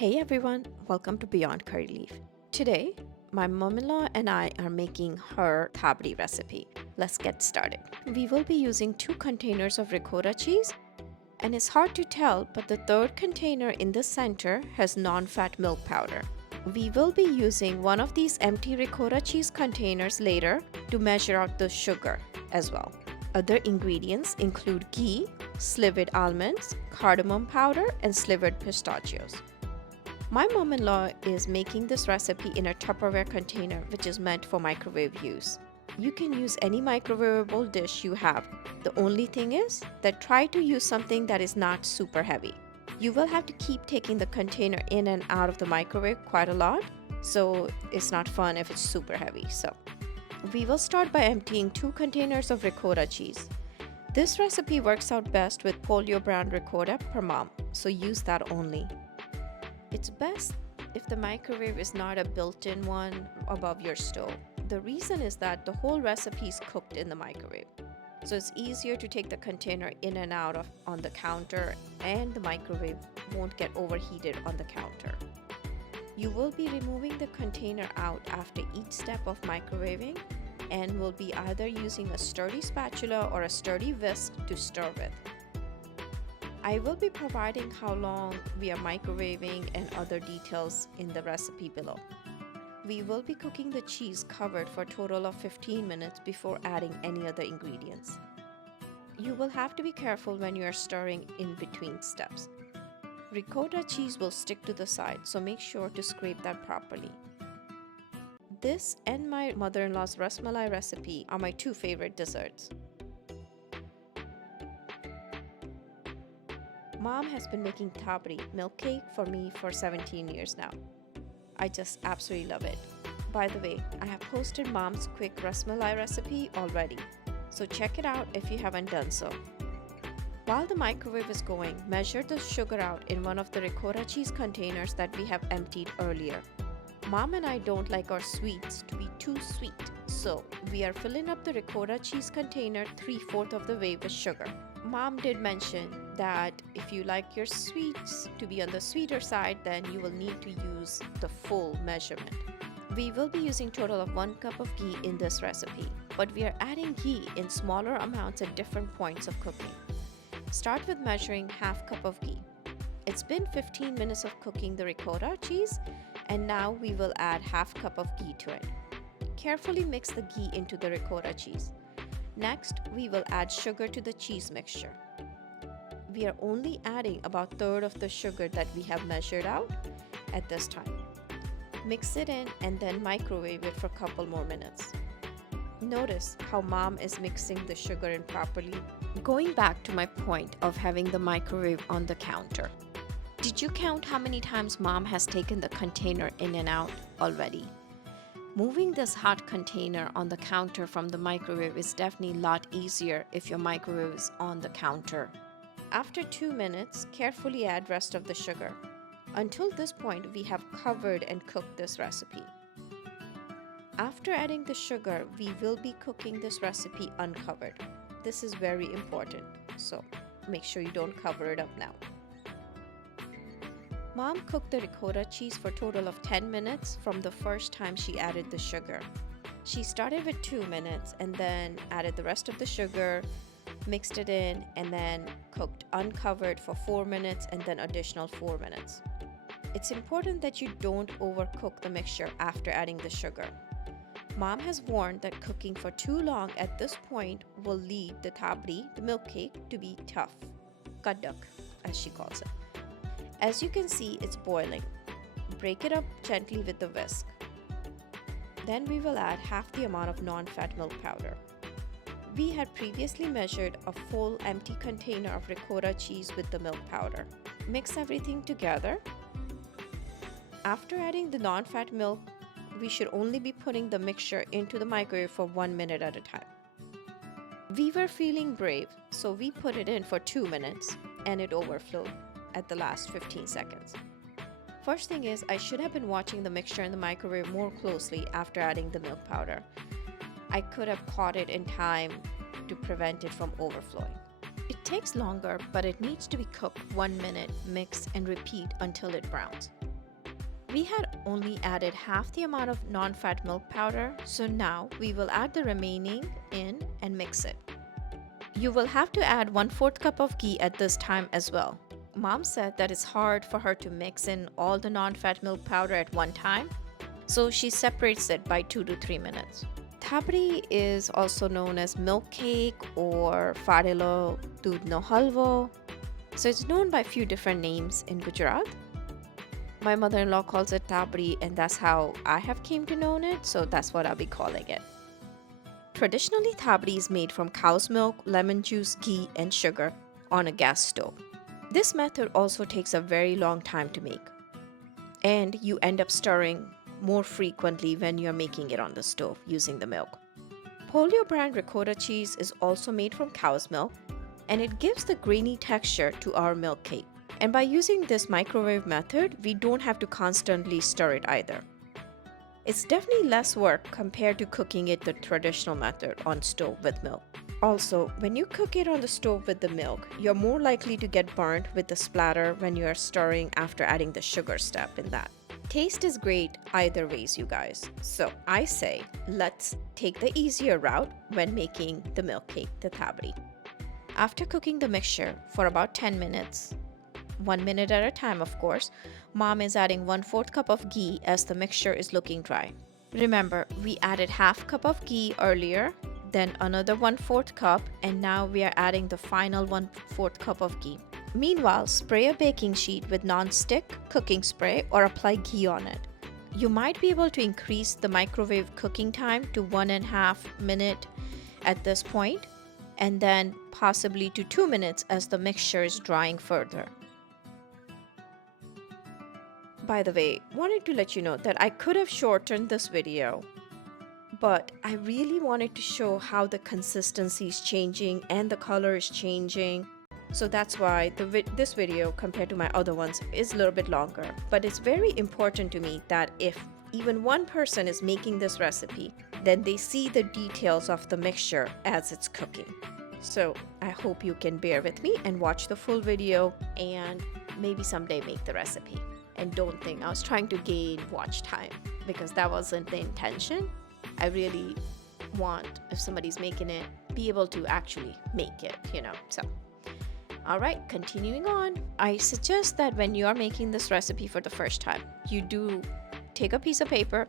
Hey everyone, welcome to Beyond Curry Leaf. Today, my mom-in-law and I are making her tabri recipe. Let's get started. We will be using 2 containers of ricotta cheese, and it's hard to tell, but the third container in the center has non-fat milk powder. We will be using one of these empty ricotta cheese containers later to measure out the sugar as well. Other ingredients include ghee, slivered almonds, cardamom powder, and slivered pistachios. My mom-in-law is making this recipe in a Tupperware container which is meant for microwave use. You can use any microwavable dish you have. The only thing is that try to use something that is not super heavy. You will have to keep taking the container in and out of the microwave quite a lot, so it's not fun if it's super heavy. So we will start by emptying 2 containers of ricotta cheese. This recipe works out best with polio brown ricotta per mom, so use that only. It's best if the microwave is not a built-in one above your stove. The reason is that the whole recipe is cooked in the microwave. So it's easier to take the container in and out of on the counter, and the microwave won't get overheated on the counter. You will be removing the container out after each step of microwaving and will be either using a sturdy spatula or a sturdy whisk to stir with. I will be providing how long we are microwaving and other details in the recipe below. We will be cooking the cheese covered for a total of 15 minutes before adding any other ingredients. You will have to be careful when you are stirring in between steps. Ricotta cheese will stick to the side, so make sure to scrape that properly. This and my mother-in-law's ras malai recipe are my 2 favorite desserts. Mom has been making tabri, milk cake, for me for 17 years now. I just absolutely love it. By the way, I have posted Mom's quick ras malai recipe already, so check it out if you haven't done so. While the microwave is going, measure the sugar out in one of the ricotta cheese containers that we have emptied earlier. Mom and I don't like our sweets to be too sweet, so we are filling up the ricotta cheese container 3/4 of the way with sugar. Mom did mention that if you like your sweets to be on the sweeter side, then you will need to use the full measurement. We will be using total of 1 cup of ghee in this recipe, but we are adding ghee in smaller amounts at different points of cooking. Start with measuring 1/2 cup of ghee. It's been 15 minutes of cooking the ricotta cheese, and now we will add 1/2 cup of ghee to it. Carefully mix the ghee into the ricotta cheese. Next, we will add sugar to the cheese mixture. We are only adding about 1/3 of the sugar that we have measured out at this time. Mix it in and then microwave it for a couple more minutes. Notice how Mom is mixing the sugar in properly. Going back to my point of having the microwave on the counter. Did you count how many times Mom has taken the container in and out already? Moving this hot container on the counter from the microwave is definitely a lot easier if your microwave is on the counter. After 2 minutes, carefully add rest of the sugar. Until this point, we have covered and cooked this recipe. After adding the sugar, we will be cooking this recipe uncovered. This is very important, so make sure you don't cover it up now. Mom cooked the ricotta cheese for a total of 10 minutes from the first time she added the sugar. She started with 2 minutes and then added the rest of the sugar, mixed it in, and then cooked uncovered for 4 minutes and then additional 4 minutes. It's important that you don't overcook the mixture after adding the sugar. Mom has warned that cooking for too long at this point will lead the tabri, the milk cake, to be tough, kadak as she calls it. As you can see, it's boiling. Break it up gently with the whisk. Then we will add half the amount of non-fat milk powder. We had previously measured a full empty container of ricotta cheese with the milk powder. Mix everything together. After adding the non-fat milk, we should only be putting the mixture into the microwave for 1 minute at a time. We were feeling brave, so we put it in for 2 minutes and it overflowed at the last 15 seconds. First thing is, I should have been watching the mixture in the microwave more closely after adding the milk powder. I could have caught it in time to prevent it from overflowing. It takes longer, but it needs to be cooked 1 minute, mix and repeat until it browns. We had only added half the amount of non-fat milk powder, so now we will add the remaining in and mix it. You will have to add 1/4 cup of ghee at this time as well. Mom said that it's hard for her to mix in all the non-fat milk powder at one time, so she separates it by 2 to 3 minutes. Thabri is also known as milk cake or fadelo dudno halvo, so it's known by a few different names in Gujarat. My mother-in-law calls it tabri, and that's how I have came to know it, so that's what I'll be calling it. Traditionally, tabri is made from cow's milk, lemon juice, ghee, and sugar on a gas stove. This method also takes a very long time to make, and you end up stirring more frequently when you're making it on the stove using the milk. Polio brand ricotta cheese is also made from cow's milk, and it gives the grainy texture to our milk cake. And by using this microwave method, we don't have to constantly stir it either. It's definitely less work compared to cooking it the traditional method on stove with milk. Also, when you cook it on the stove with the milk, you're more likely to get burnt with the splatter when you're stirring after adding the sugar step in that. Taste is great either ways, you guys. So I say, let's take the easier route when making the milk cake, the tabri. After cooking the mixture for about 10 minutes, 1 minute at a time, of course, Mom is adding 1/4 cup of ghee as the mixture is looking dry. Remember, we added half cup of ghee earlier, then another 1/4 cup, and now we are adding the final 1/4 cup of ghee. Meanwhile, spray a baking sheet with non-stick cooking spray or apply ghee on it. You might be able to increase the microwave cooking time to 1.5 minutes at this point, and then possibly to 2 minutes as the mixture is drying further. By the way, wanted to let you know that I could have shortened this video, but I really wanted to show how the consistency is changing and the color is changing. So that's why this video compared to my other ones is a little bit longer. But it's very important to me that if even one person is making this recipe, then they see the details of the mixture as it's cooking. So I hope you can bear with me and watch the full video and maybe someday make the recipe. And don't think I was trying to gain watch time, because that wasn't the intention. I really want, if somebody's making it, be able to actually make it, so. Alright, continuing on. I suggest that when you are making this recipe for the first time, you do take a piece of paper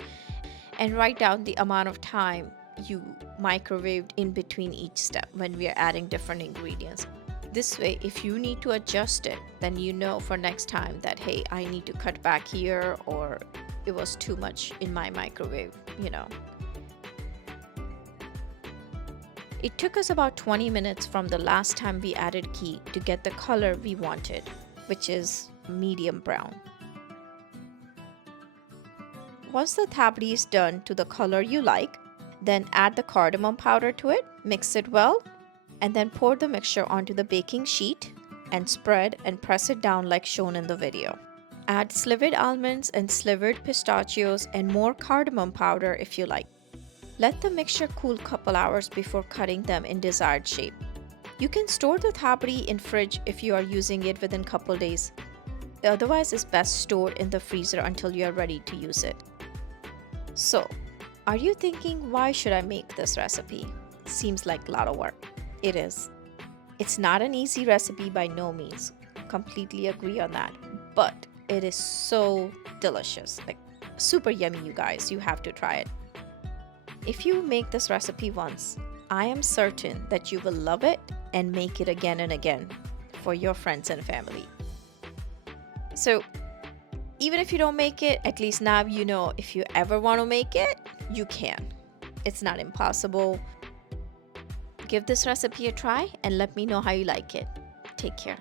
and write down the amount of time you microwaved in between each step when we are adding different ingredients. This way, if you need to adjust it, then you know for next time that, hey, I need to cut back here, or it was too much in my microwave, It took us about 20 minutes from the last time we added ghee to get the color we wanted, which is medium brown. Once the tabri is done to the color you like, then add the cardamom powder to it, mix it well, and then pour the mixture onto the baking sheet and spread and press it down like shown in the video. Add slivered almonds and slivered pistachios and more cardamom powder if you like. Let the mixture cool a couple hours before cutting them in desired shape. You can store the tabri in fridge if you are using it within couple days. Otherwise, it's best stored in the freezer until you are ready to use it. So, are you thinking, why should I make this recipe? Seems like a lot of work. It is. It's not an easy recipe by no means. Completely agree on that. But it is so delicious. Like, super yummy, you guys. You have to try it. If you make this recipe once, I am certain that you will love it and make it again and again for your friends and family. So, even if you don't make it, at least now you know if you ever want to make it, you can. It's not impossible. Give this recipe a try and let me know how you like it. Take care.